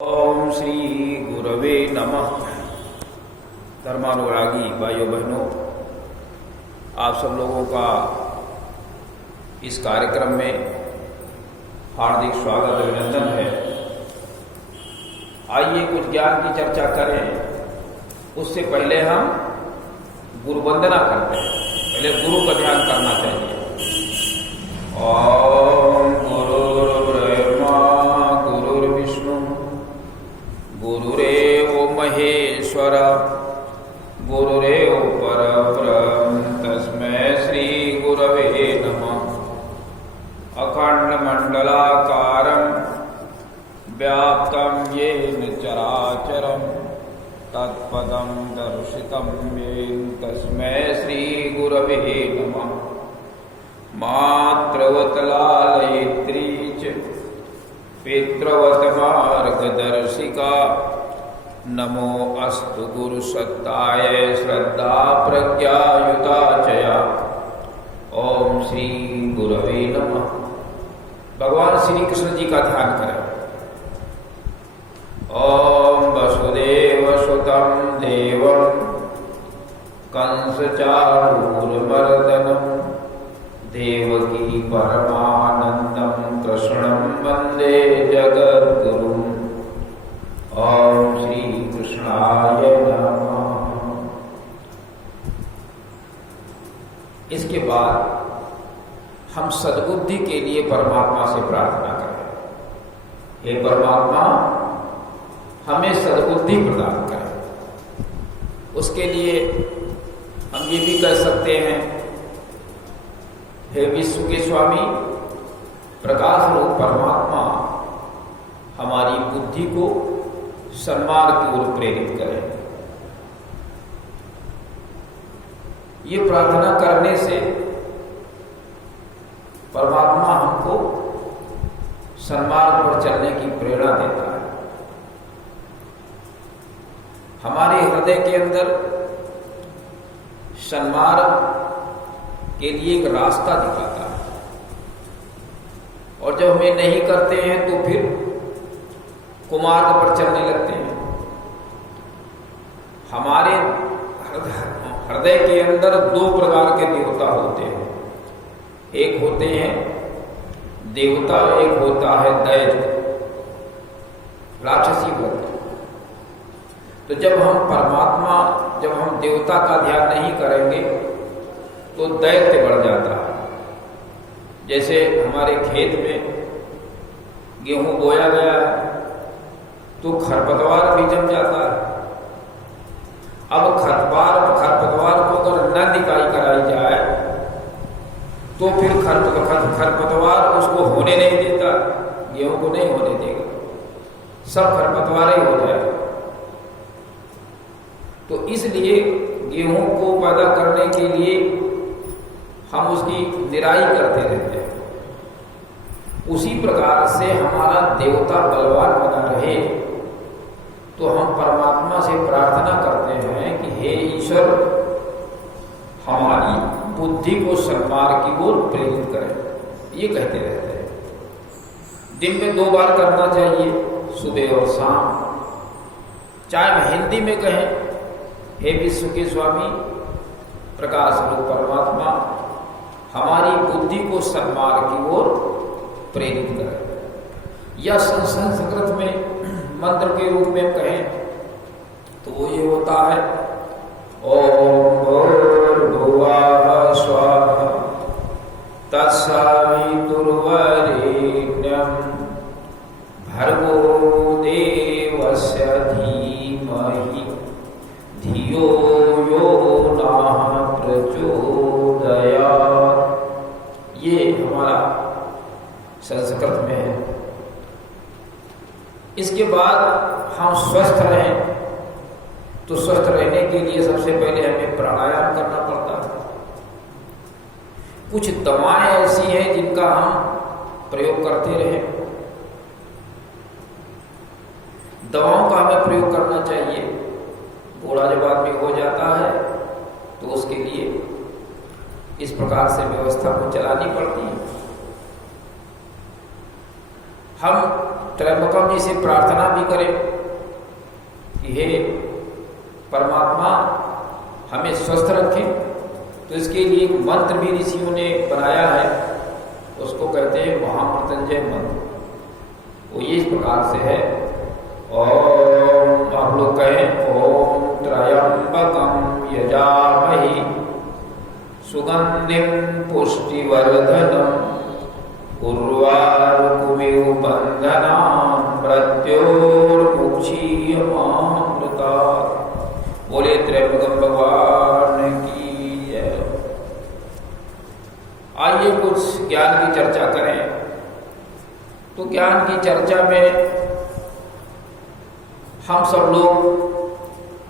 ओम श्री गुरवे नमः। धर्मानुरागी भाइयों बहनों, आप सब लोगों का इस कार्यक्रम में हार्दिक स्वागत अभिनंदन है। आइए कुछ ज्ञान की चर्चा करें। उससे पहले हम गुरु वंदना करते हैं। पहले गुरु का ध्यान करना चाहिए। ओम गुरुर्ब्रह्मा गुरुर्विष्णु गुरुरेव महेश्वर गुरुरेव परब्रह्म तस्मै श्री गुरवे नमः। अखंड मंडलाकारं व्याप्तं येन चराचरं तत्पदं दर्शितं येन तस्मै श्री गुरवे नमः। मातृवत् लालयित्री च पितृवत् मार्गदर्शिका नमो अस्तु गुरुसत्ताय श्रद्धा प्रज्ञायुता चया। ओम श्री गुरवे नमः। भगवान श्री कृष्ण जी का ध्यान करें। ओम वसुदेव सुतं देवं कंस चाणूरमर्दनं देवकी परमानंदं कृष्णं वंदे जगद्गुरुम्। ओम श्री कृष्णाय नमः। इसके बाद हम सद्बुद्धि के लिए परमात्मा से प्रार्थना करें। हे परमात्मा, हमें सद्बुद्धि प्रदान करें। उसके लिए हम ये भी कह सकते हैं, हे विश्व के स्वामी प्रकाश रूप परमात्मा, हमारी बुद्धि को सन्मार्ग की ओर प्रेरित करें। ये प्रार्थना करने से परमात्मा हमको सन्मार्ग पर चलने की प्रेरणा देता है। हमारे हृदय के अंदर सन्मार्ग के लिए एक रास्ता दिखाता है, और जब हमें नहीं करते हैं तो फिर कुमार्ग पर चलने लगते हैं। हमारे हृदय के अंदर दो प्रकार के देवता होते हैं। एक होते हैं देवता, एक होता है दैत्य, राक्षसी वृत्ति। तो जब हम देवता का ध्यान नहीं करेंगे तो दैत्य बढ़ जाता है। जैसे हमारे खेत में गेहूं बोया गया है तो खरपतवार भी जम जाता है। अब खरपतवार को अगर न निकाई कराई जाए तो फिर खरपतवार उसको होने नहीं देता, गेहूं को नहीं होने देगा, सब खरपतवार ही हो जाएगा। तो इसलिए गेहूं को पैदा करने के लिए हम उसकी निराई करते रहते हैं। उसी प्रकार से हमारा देवता बलवान बना रहे तो हम परमात्मा से प्रार्थना करते हैं कि हे ईश्वर, हमारी बुद्धि को सन्मार्ग की ओर प्रेरित करें। ये कहते रहते हैं। दिन में 2 बार करना चाहिए, सुबह और शाम। चाहे हम हिंदी में कहें, हे विश्व के स्वामी प्रकाश रूप परमात्मा, हमारी बुद्धि को सन्मार्ग की ओर प्रेरित करें, या संस्कृत में मंत्र के रूप में कहें तो वो ये होता है, ओम भूर्भुवः स्वः तत्सवितुर्वरेण्यं भर्गो देवस्य धीमहि धियो यो नः प्रचोदयात्। ये हमारा संस्कृत में है। इसके बाद हम स्वस्थ रहें तो स्वस्थ रहने के लिए सबसे पहले हमें प्राणायाम करना पड़ता है। कुछ दवाएं ऐसी हैं जिनका हम प्रयोग करते रहें। दवाओं का हमें प्रयोग करना चाहिए। बूढ़ा जब आदमी हो जाता है तो उसके लिए इस प्रकार से व्यवस्था को चलानी पड़ती है। हम त्र्यंबकम जी से प्रार्थना भी करें कि हे परमात्मा हमें स्वस्थ रखें, तो इसके लिए एक मंत्र भी ऋषियों ने बनाया है, उसको कहते हैं महामृत्युंजय मंत्र। वो ये इस प्रकार से है, ओम, आप लोग कहें ओम त्र्यंबकम यजामहि सुगंधिम पुष्टिवर्धनम उर्वारुकमिव बंधनान् मृत्योर्मुक्षीयमामृतात्। बोले त्र्यंबकम भगवान की जय। आइए कुछ ज्ञान की चर्चा करें। तो ज्ञान की चर्चा में हम सब लोग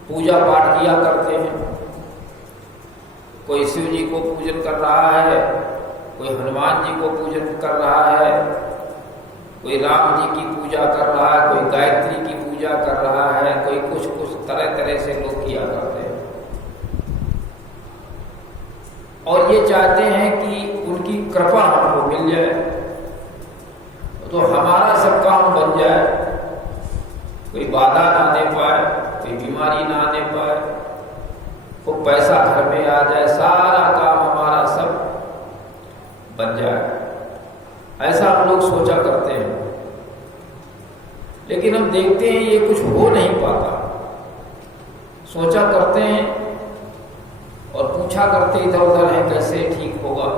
पूजा पाठ किया करते हैं। कोई शिव जी को पूजन कर रहा है, कोई हनुमान जी को पूजन कर रहा है, कोई राम जी की पूजा कर रहा है, कोई गायत्री की पूजा कर रहा है, कोई कुछ कुछ तरह तरह से लोग किया करते हैं। और ये चाहते हैं कि उनकी कृपा हमको मिल जाए, तो हमारा सब काम बन जाए, कोई बाधा ना दे पाए, कोई बीमारी ना आने पाए, खूब पैसा घर में आ जाए, सारा काम हमारा सब बन जाए, ऐसा हम लोग सोचा करते हैं। लेकिन हम देखते हैं ये कुछ हो नहीं पाता। सोचा करते हैं और पूछा करते इधर उधर है कैसे ठीक होगा,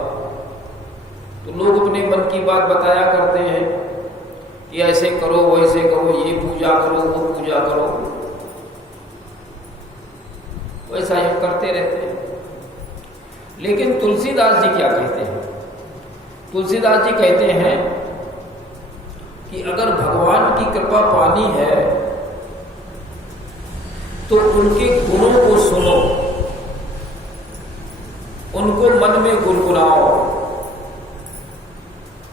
तो लोग अपने मन की बात बताया करते हैं कि ऐसे करो वैसे करो, ये पूजा करो वो पूजा करो, वैसा ही करते रहते हैं। लेकिन तुलसीदास जी क्या कहते हैं? तुलसीदास जी कहते हैं कि अगर भगवान की कृपा पानी है तो उनके गुणों को सुनो, उनको मन में गुनगुनाओ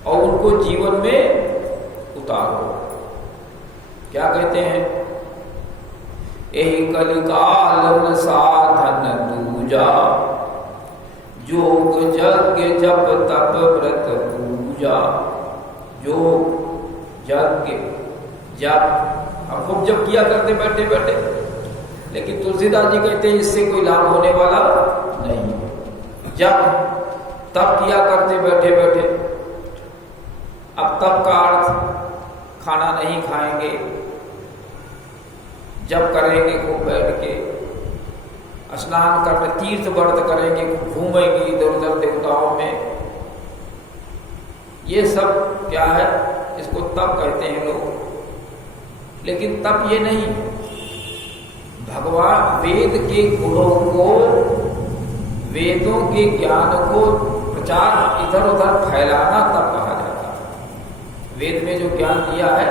और उनको जीवन में उतारो। क्या कहते हैं? यही कलिकाल साधन दूजा, योग यज्ञ जप तप व्रत पूजा। योग यज्ञ जप हम खूब जप किया करते बैठे बैठे, लेकिन तुलसीदास जी कहते हैं इससे कोई लाभ होने वाला नहीं। जप तप किया करते बैठे बैठे, अब तप का अर्थ खाना नहीं खाएंगे, जप करेंगे खूब बैठ के, स्नान करके तीर्थ व्रत करेंगे, घूमेंगे इधर उधर देवताओं में। ये सब क्या है? इसको तप कहते हैं लोग। लेकिन तप ये नहीं, भगवान वेद के गुणों को, वेदों के ज्ञान को प्रचार इधर उधर फैलाना तप कहा जाता है। वेद में जो ज्ञान दिया है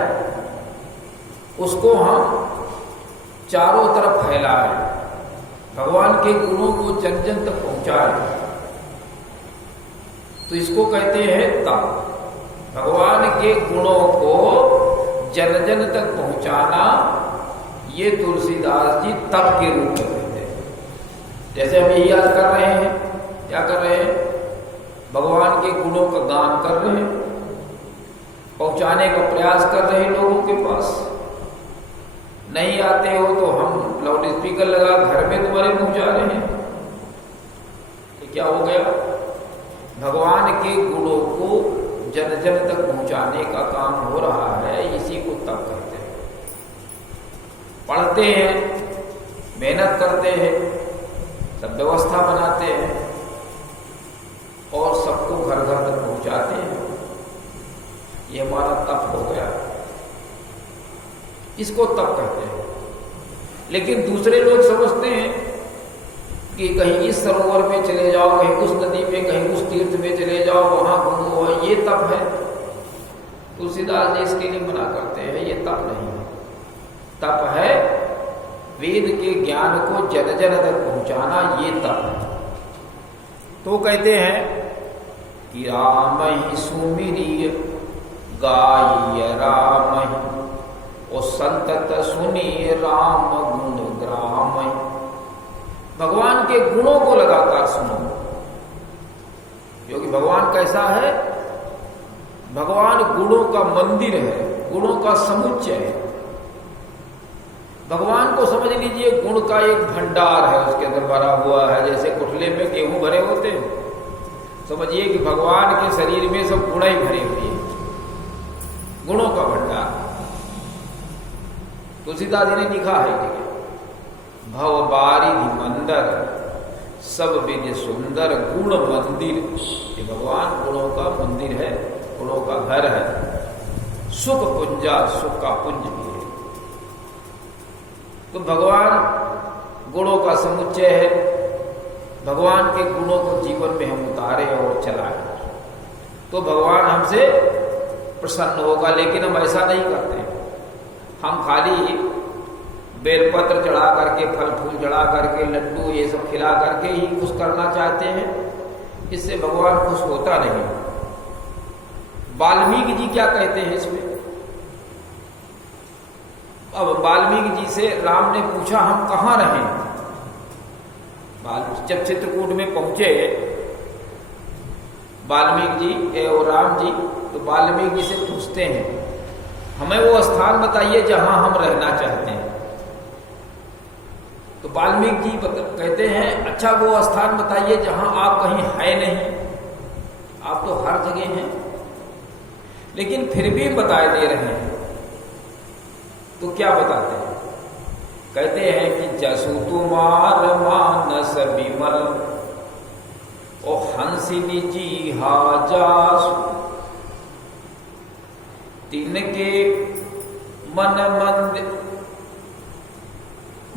उसको हम चारों तरफ फैलाएं, भगवान के गुणों को जन जन तक पहुंचाए, तो इसको कहते हैं तप। भगवान के गुणों को जन जन तक पहुंचाना, ये तुलसीदास जी तप के रूप में कहते हैं। जैसे हम यही याद कर रहे हैं, क्या कर रहे हैं? भगवान के गुणों का गान कर रहे हैं, पहुंचाने का प्रयास कर रहे हैं लोगों के पास। नहीं आते हो तो हम लाउड स्पीकर लगा घर में तुम्हारे पहुंचा रहे हैं। ये क्या हो गया? भगवान के गुणों को जन जन तक पहुंचाने का काम हो रहा है, इसी को तप कहते हैं। पढ़ते हैं, मेहनत करते हैं, सब व्यवस्था बनाते हैं और सबको घर घर तक पहुंचाते हैं, ये हमारा तप हो गया, इसको तप कहते हैं। लेकिन दूसरे लोग समझते हैं कि कहीं इस सरोवर में चले जाओ, कहीं उस नदी में, कहीं उस तीर्थ में चले जाओ, वहां घूमो, ये तप है। तुलसीदास जी इसके लिए मना करते हैं, ये तप नहीं है। तप है वेद के ज्ञान को जन जन तक पहुंचाना, ये तप है। तो कहते हैं कि राम ही सुमिरिय गाय राम ही, और संतत सुनिए राम गुण ग्राम। भगवान के गुणों को लगातार सुनो, क्योंकि भगवान कैसा है? भगवान गुणों का मंदिर है। गुणों का समुच्चय है। भगवान को समझ लीजिए गुण का एक भंडार है, उसके अंदर भरा हुआ है, जैसे कुठले में गेहूं भरे होते हैं। समझिए कि भगवान के शरीर में सब गुण ही भरे हुए हैं, गुणों का भंडार। तुलसीदास जी ने लिखा है कि भव बारिधि मंदिर सब विधि सुंदर गुण मंदिर। ये भगवान गुणों का मंदिर है, गुणों का घर है। सुख पुंजा, सुख का पुंज भी है। तो भगवान गुणों का समुच्चय है। भगवान के गुणों को जीवन में हम उतारे और चलाएं तो भगवान हमसे प्रसन्न होगा। लेकिन हम ऐसा नहीं करते, हम खाली बेलपत्र चढ़ा करके, फल फूल चढ़ा करके, लड्डू ये सब खिला करके ही खुश करना चाहते हैं। इससे भगवान खुश होता नहीं। वाल्मीकि जी क्या कहते हैं इसमें? अब वाल्मीकि जी से राम ने पूछा हम कहां रहें। जब चित्रकूट में पहुंचे वाल्मीकि जी और राम जी, तो वाल्मीकि जी से पूछते हैं हमें वो स्थान बताइए जहां हम रहना चाहते हैं। तो वाल्मीकि जी कहते हैं अच्छा वो स्थान बताइए जहां आप कहीं है नहीं, आप तो हर जगह हैं, लेकिन फिर भी बताए दे रहे हैं। तो क्या बताते हैं? कहते हैं कि जसु तुमार मानस विमल ओ हंसिनी जी हा जासु तिनके मन मंद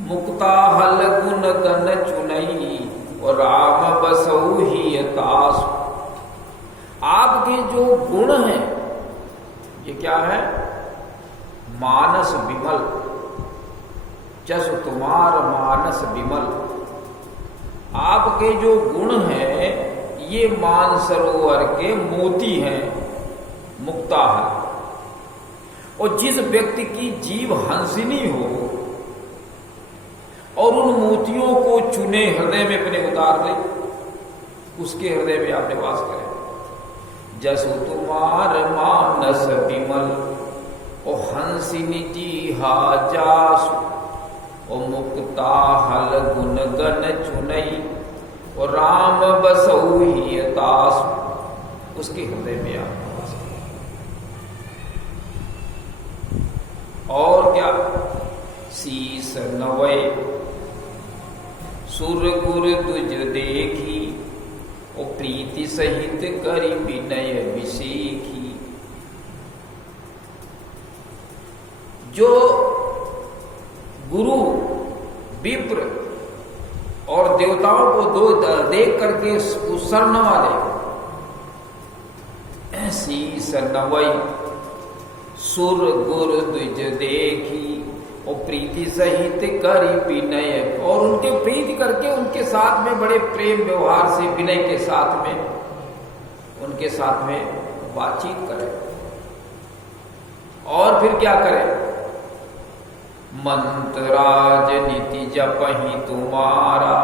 मुक्ता हल गुण गन चुनई और राम बसऊ ही तासु। आपके जो गुण हैं ये क्या है? मानस विमल। जस तुम्हार मानस विमल, आपके जो गुण हैं ये मानसरोवर के मोती हैं, मुक्ता है। और जिस व्यक्ति की जीव हंसिनी हो और उन मोतियों को चुने, हृदय में अपने उतार ले, उसके हृदय में आप निवास करें। जसु तुम्हार मानस विमल ओ हंसिनी जी हा जासु ओ मुक्ता हल गुण गन चुनई और राम बसऊ ही तासु। उसके हृदय में आप निवास करें। और क्या? शीस नवय सुर गुर तुझ देखी ओ प्रीति सहित करी विनय विषेखी। जो गुरु विप्र और देवताओं को दो देख करके शरण वाले, ऐसी सनवई सुर गुर द्विज देखी और प्रीति सहित करी विनय, और उनके प्रीति करके उनके साथ में बड़े प्रेम व्यवहार से, विनय के साथ में उनके साथ में बातचीत करें। और फिर क्या करें? मंत्रराज नीति जपहि तुम्हारा।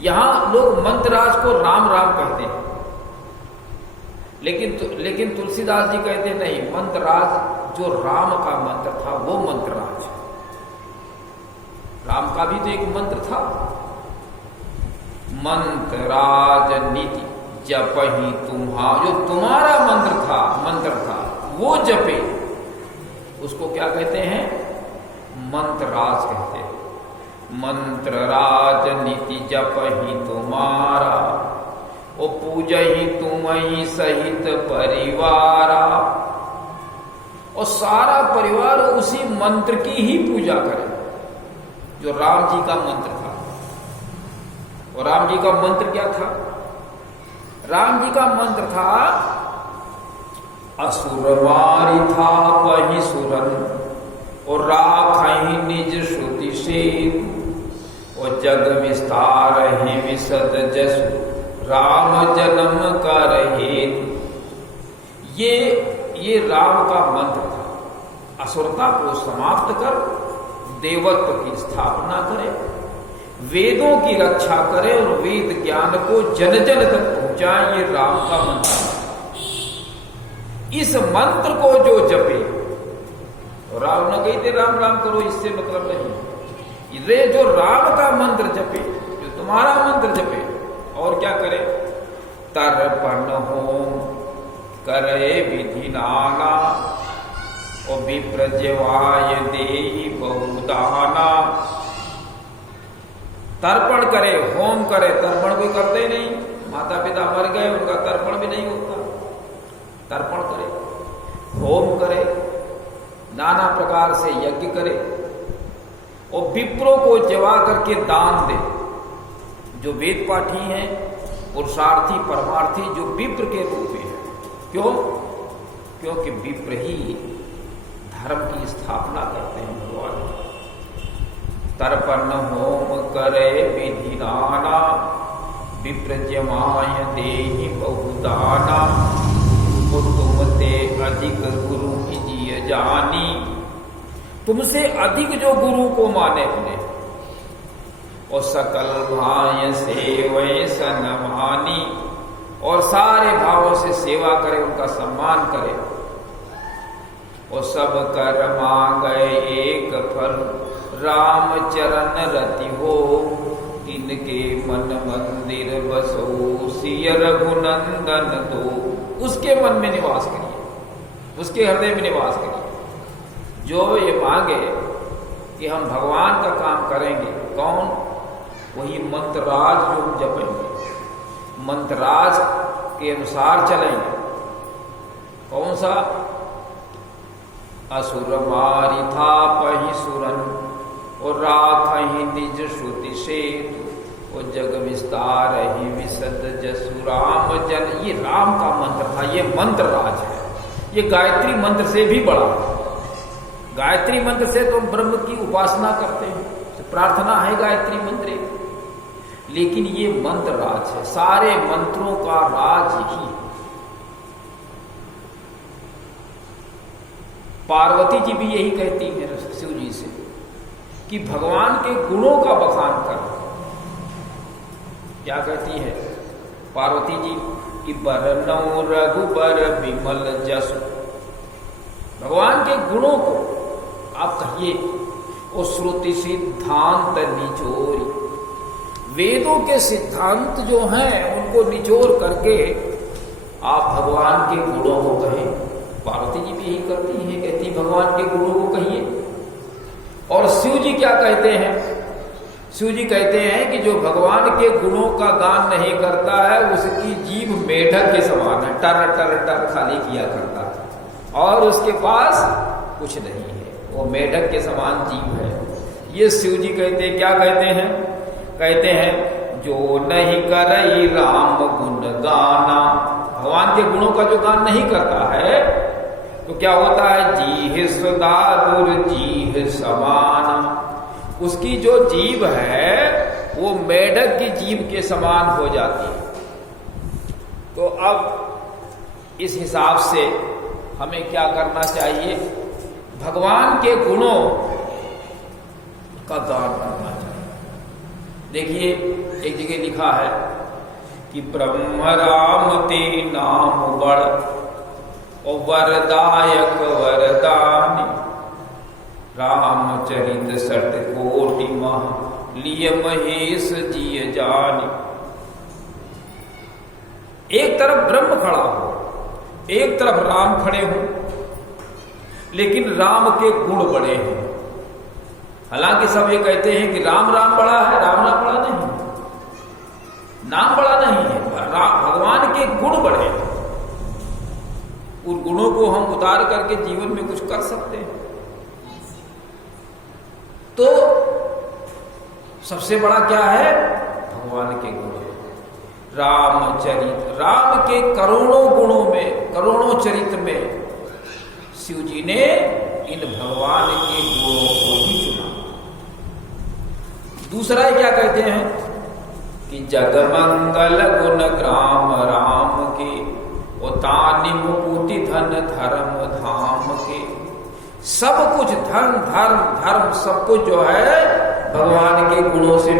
यहां लोग मंत्रराज को राम राम कहते हैं, लेकिन तुलसीदास जी कहते नहीं, मंत्रराज जो राम का मंत्र था वो मंत्रराज है। राम का भी तो एक मंत्र था। मंत्रराज नीति जपहि तुम्हारा, जो तुम्हारा मंत्र था वो जपे, उसको क्या कहते हैं? मंत्रराज कहते हैं। मंत्रराज नीति जपहि तुम्हारा ओ पूजहि तुम्हि सहित परिवारा। और सारा परिवार उसी मंत्र की ही पूजा करे जो राम जी का मंत्र था। और राम जी का मंत्र क्या था? राम जी का मंत्र था असुर मारि था पहि सुरन और राखहि निज श्रुति से और जग विस्तार है विशद जसु राम जन्म कर हेतु। ये राम का मंत्र था। असुरता को समाप्त कर देवत्व की स्थापना करे, वेदों की रक्षा करे और वेद ज्ञान को जन जन तक पहुंचाए, ये राम का मंत्र। इस मंत्र को जो जपे, राम न कहते राम राम करो, इससे मतलब नहीं, रे जो राम का मंत्र जपे, जो तुम्हारा मंत्र जपे, और क्या करे, तर्पण होम करे विधि नाना, और विप्रजवाय देहि बहुदाना। तर्पण करे, होम करे, तर्पण कोई करते ही नहीं, माता पिता मर गए उनका तर्पण भी नहीं होता, तर्पण करे, होम करे, नाना प्रकार से यज्ञ करे, और विप्रों को जवा करके दान दे। जो वेद पाठी हैं, पुरुषार्थी परमार्थी, जो विप्र के रूप में है। क्यों? क्योंकि विप्र ही धर्म की स्थापना करते हैं भगवान। तर्पण होम करे विधि नाना, विप्रजमाय देहि बहुदाना, तुमते अधिक गुरु कीजिए जानी। तुमसे अधिक जो गुरु को माने अपने, और सकल भाय सेवै सनमानी, और सारे भावों से सेवा करे, उनका सम्मान करे, और सब कर मांगे एक फल, राम चरण रति हो, इनके मन मंदिर बसो, सिय रघुनंदन दो। उसके मन में निवास करिए, उसके हृदय में निवास करिए। जो ये मांगे कि हम भगवान का काम करेंगे, कौन? वही मंत्रराज जो हम जपेंगे, मंत्रराज के अनुसार चलेंगे। कौन सा? असुर मारि था पहि सुरन, और राखहि निज श्रुति से, और जग विस्तार ही विशद जसु राम जन। ये राम का मंत्र था, ये मंत्र राज है, ये गायत्री मंत्र से भी बड़ा। गायत्री मंत्र से तो हम ब्रह्म की उपासना करते हैं, तो प्रार्थना है गायत्री मंत्र, लेकिन ये मंत्र राज है, सारे मंत्रों का राज ही है। पार्वती जी भी यही कहती है शिव जी से कि भगवान के गुणों का बखान कर। क्या कहती है पार्वती जी कि बरनौ रघुबर विमल जसु। भगवान के गुणों को आप कहिए, और श्रुति सिद्धांत निचोरी, वेदों के सिद्धांत जो हैं उनको निचोड़ करके आप भगवान के गुणों को कहें। पार्वती जी भी यही करती हैं, कहती भगवान के गुणों को कहिए। और शिव जी क्या कहते हैं? शिव जी कहते हैं कि जो भगवान के गुणों का गान नहीं करता है, उसकी जीभ मेढक के समान है, टर टर टर खाली किया करता है, और उसके पास कुछ नहीं है, वो मेढक के समान जीव है। ये शिव जी कहते हैं। क्या कहते हैं? कहते हैं जो नहीं करई राम गुण गाना। भगवान के गुणों का जो गान नहीं करता है तो क्या होता है? जीह सुदादुर जीह समान। उसकी जो जीभ है वो मेढक की जीभ के समान हो जाती है। तो अब इस हिसाब से हमें क्या करना चाहिए? भगवान के गुणों का गान करना चाहिए। देखिए एक जगह लिखा है कि ब्रह्म राम ते नाम बड़, और वरदायक वरदानी, रामचरित सट कोटि मह लिय महेश जिय जानी। एक तरफ ब्रह्म खड़ा हो, एक तरफ राम खड़े हो, लेकिन राम के गुण बड़े हैं। हालांकि सब ये कहते हैं कि राम राम बड़ा है, राम नाम बड़ा नहीं, नाम बड़ा नहीं है, भगवान के गुण बड़े हैं। उन गुणों को हम उतार करके जीवन में कुछ कर सकते हैं। तो सबसे बड़ा क्या है? भगवान के गुण है। रामचरित, राम के करोड़ों गुणों में, करोड़ों चरित्र में शिव जी ने इन भगवान के गुणों को ही चुना। दूसरा क्या कहते हैं कि जगमंगल गुण ग्राम राम के, तानि मुकुति धन धर्म धाम के। सब कुछ धन धर्म धर्म सब कुछ जो है भगवान के गुणों से